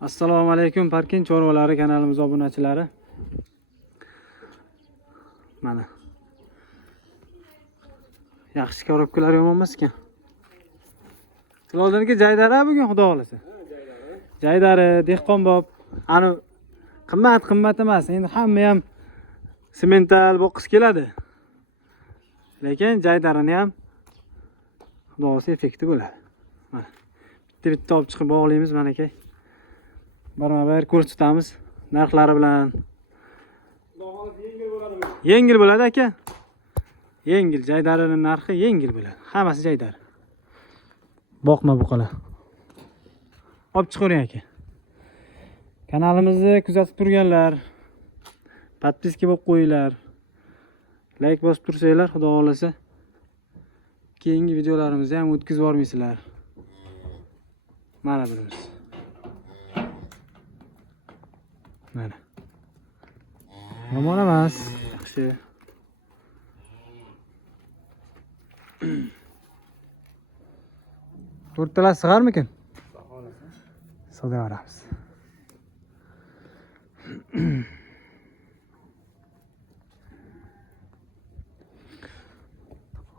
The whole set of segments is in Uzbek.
Assalomu alaykum Parkin chorvalari kanalimiz obunachilari. Mana. Yaxshi korobkalar yomon emas ekan. Sizlarniki jaydari bugun xudo xolasa. Jaydari dehqonbob. Ani qimmat emas. Endi hamma ham semental boqis keladi. Lekin jaydarini ham xudo xolasa effekti bo'ladi. Mana. Bitta olib chiqib bog'laymiz mana aka. Baravar ko'rsatamiz narxlari bilan. Yengil bo'ladi aka. Yengil jaydarining narxi yengil bo'ladi. Hammasi jaydar. Boqma buqalar. Olib chiqaring aka. Kanalimizni kuzatib turganlar, podpiska bo'lib qo'yinglar. Like bosib tursanglar, xudo xolasa keyingi videolarimizni ham o'tkazib yormaysizlar. Mana birimiz. Mana. Yomon emas. Yaxshi. To'rttalar sig'armikin? Sig'averamiz.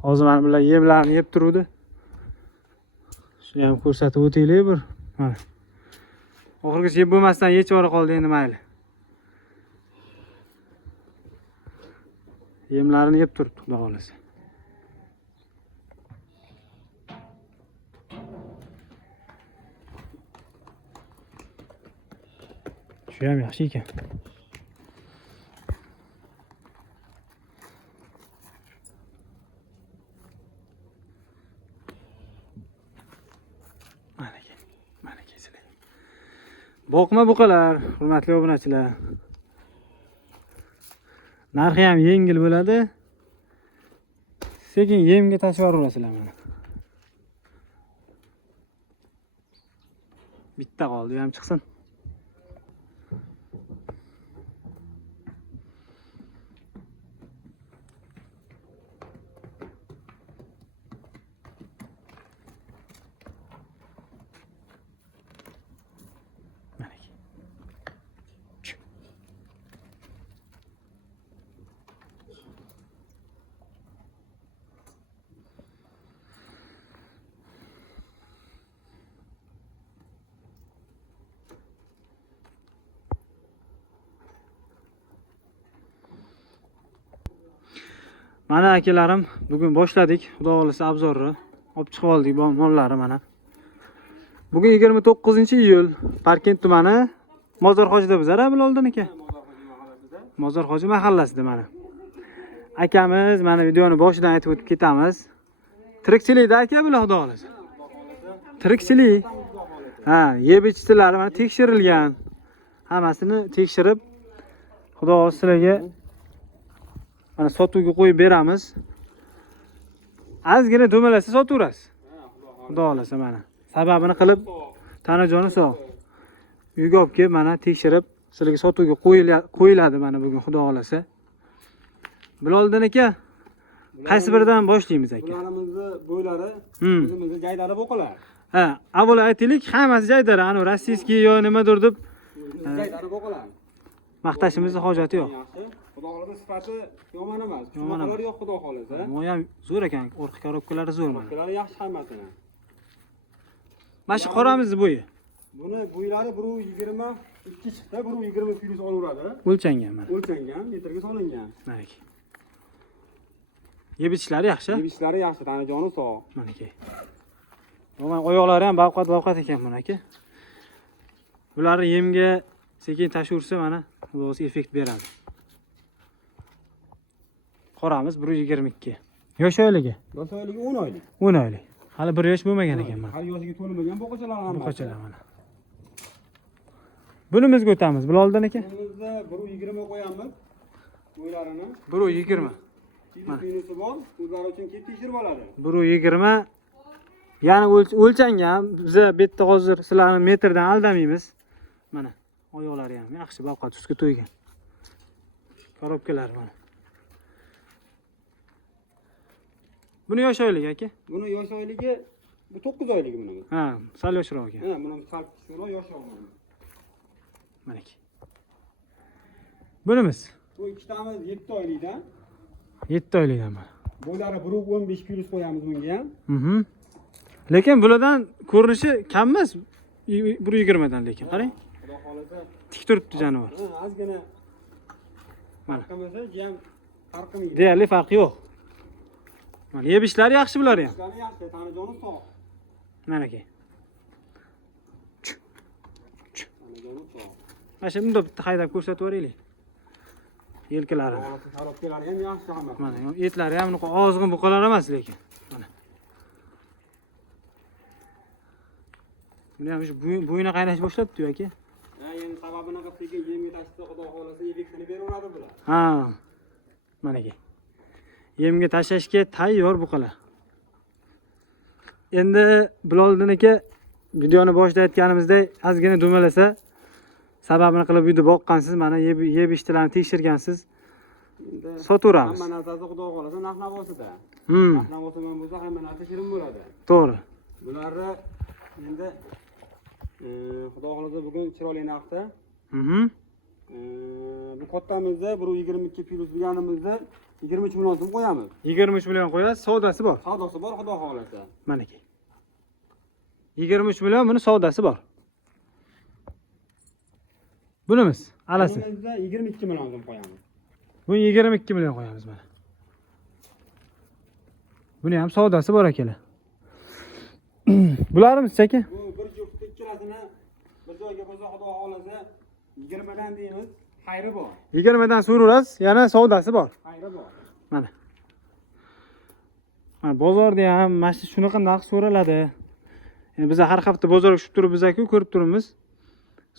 Hozir mana bular yemlarni yeb turuvdi. Shuni ham ko'rsatib o'taylik bir. Mana. Oxirgacha yeb bo'lmasdan yechib yora qoldi endi mayli. Yemlarini yeb turibdi, xudo xolasa. Shu ham yaxshi ekan. Mana sizlar. Boqma buqalar, hurmatli obunachilar. Narxi ham yengil bo'ladi. Sekin yemga tashib yuborasizlar mana. Bitta qoldi, ham chiqsin. Mana akalarim, bugun boshladik. Xudo xolasa obzorni olib chiqib oldik bu mollari mana. Bugun 29-iyul, Parkent tumani Mozorxo'jda bizlar bil oldin aka. Mozorxo'ja mahallasida mana. Akamiz mana videoni boshidan aytib o'tib ketamiz. Tirikchilikda aka bular xudo xolasa. Tirikchilik. Ha, yeb ichishlar mana tekshirilgan. Hammasini tekshirib xudo xolasa sizlarga mana sotuvga qo'yib beramiz. Azgina do'malasa sotaverasiz. Xudo xolasa mana. Sababini qilib tanajoni sog'. Uyga olib kelib mana tekshirib sizlarga sotuvga qo'yiladi mana bugun xudo xolasa. Biloldin aka, qaysi biridan boshlaymiz aka? Bularimizni bo'ylari, o'zimizni jaydari bo'qilar. Ha, avvalo aytaylik, hammasi jaydari, ana rossiyskiy yo nimadir deb Jaydari bo'qilar. maqtashimizning hojati yo'q. Xudo xolasa sifati yomon emas. Chuqurlar yo'q xudo xolasa. Bu ham zo'r ekan, orqa korobkalari zo'r mana. Bular yaxshi hammasini. Mana shu qoramizni bo'yi. Buni bo'ylari 1.20 ikki chiqdi, 1.20 kilo olaveradi. O'lchangan mana. O'lchangan, metrga solingan. Mana aka. Yeb ichishlari yaxshi. Yeb ishlari yaxshi, tanajoni sog'. Mana aka. Mana oyoqlari ham bavqat ekan mana aka. Bularni yemga sekin tashaversa mana o'zi effekt beradi. Qoramiz 1.22. Yosh oyligi? Yosh oyligi 10 oylik. 10 oylik. Hali 1 yosh bo'lmagan ekan mana. Hali yoshiga to'lmagan boqachalar ham. Boqachalar mana. Bunimizga o'tamiz. Biloldin aka? Bunimizda 1.20 qo'yamiz. Bo'ylarini. 1.20. Minusi bor, o'zlari uchun kelib tekshirib oladi. 1.20. Ya'ni o'lchangan. Biz bu yerda hozir sizlarni metrdan aldamaymiz. Mana oyoqlari ham yaxshi bavqat ustga to'ygan. Korobkalar mana. Buni yosh oyligi aka? Buni yosh oyligi bu 9 oyligi buni. Ha, sal yoshroq ekan. Ha, buni sal kichikroq yoshroq. Mana ki. Bunimiz Bu ikkitamiz 7 oylikdan. 7 oylikdan mana. Bo'lari 1.15 kg qo'yamiz bunga ham. Lekin bulardan ko'rinishi kam emas. 1.20 dan lekin qarang. Xudo xolasa Tik turibdi jonivor. ozgina Mana. qilmasa ham farqi Deyarli farqi yo'q. Mana yeb ishlari yaxshi bular ham. Ishlar yaxshi, tanijoni sog'. Mana ki. Tanijoni sog'. Mana shu bunda bitta haydab ko'rsatib yuboraylik. Yelkalarini. Tarobkalari ham yaxshi hamma. Mana etlari ham bunaqa ozg'in buqalar emas lekin. Mana. Buni ham shu bo'yina qaynash boshlabdi yoki? Endi sababini qilib yemga tashsa xudo xolasa yebeksini beraveradi bular. Ha. Mana ki. Yemga tashlashga tayyor buqalar. Endi Biloldin aka videoni boshida aytganimizdek ozgina dumalasa sababini qilib uyda boqqansiz, mana yeb ishtilarni tekshirgansiz. Endi sotaveramiz. hamma narsasi xudo xolasa narx-navosida. Narx-navosi bilan bo'lsa hamma narsa shirin bo'ladi. To'g'ri. Bularni endi xudo xolasa bugun chiroyli narxda. Bu kattamizda 1.22 kg deganimizda 23 million so'm qo'yamiz. 23 million qo'yasiz, savdosi bor. Savdosi bor xudo xolasa. Mana ki. 23 million buni savdosi bor. Bunimiz alasi. Bunimizda 22 million so'm qo'yamiz. Buni 22 million qo'yamiz mana. Buni ham savdosi bor akalar. Bularimiz aka? Bu bir juft ikkalasini bir joyga qo'ysa xudo xolasa 20 dan deymiz. Xayri bor. 20 dan so'raysiz, yana savdosi bor. Xayri bor. Mana. Mana bozorda ham mana shunaqa narx so'raladi. Endi biz har hafta bozorga tushib turibmiz-ku, ko'rib turibmiz.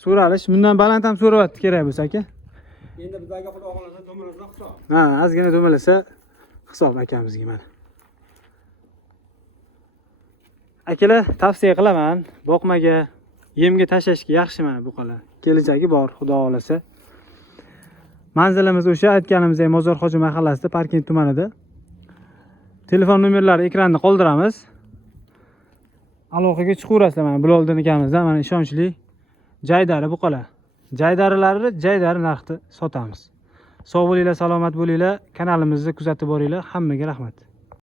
So'ralish bundan baland ham so'rayapti kerak bo'lsa aka. Endi bizlarga xudo xolasa do'malasa hisob. Ha, ozgina do'malasa hisob akamizga mana. Akalar, tavsiya qilaman, boqmaga, yemga tashlashga yaxshi mana buqalar. Kelajagi bor, xudo xolasa. Manzilimiz o'sha aytganimizdek Mozorxo'ja mahallasida, Parkent tumanida. Telefon nomerlari ekranda qoldiramiz. Aloqaga chiqaverasizlar mana Biloldin akamizdan mana ishonchli jaydari buqalar. Jaydarilarni jaydari narxda sotamiz. Sog' bo'linglar, salomat bo'linglar. Kanalimizni kuzatib boringlar. Hammaga rahmat.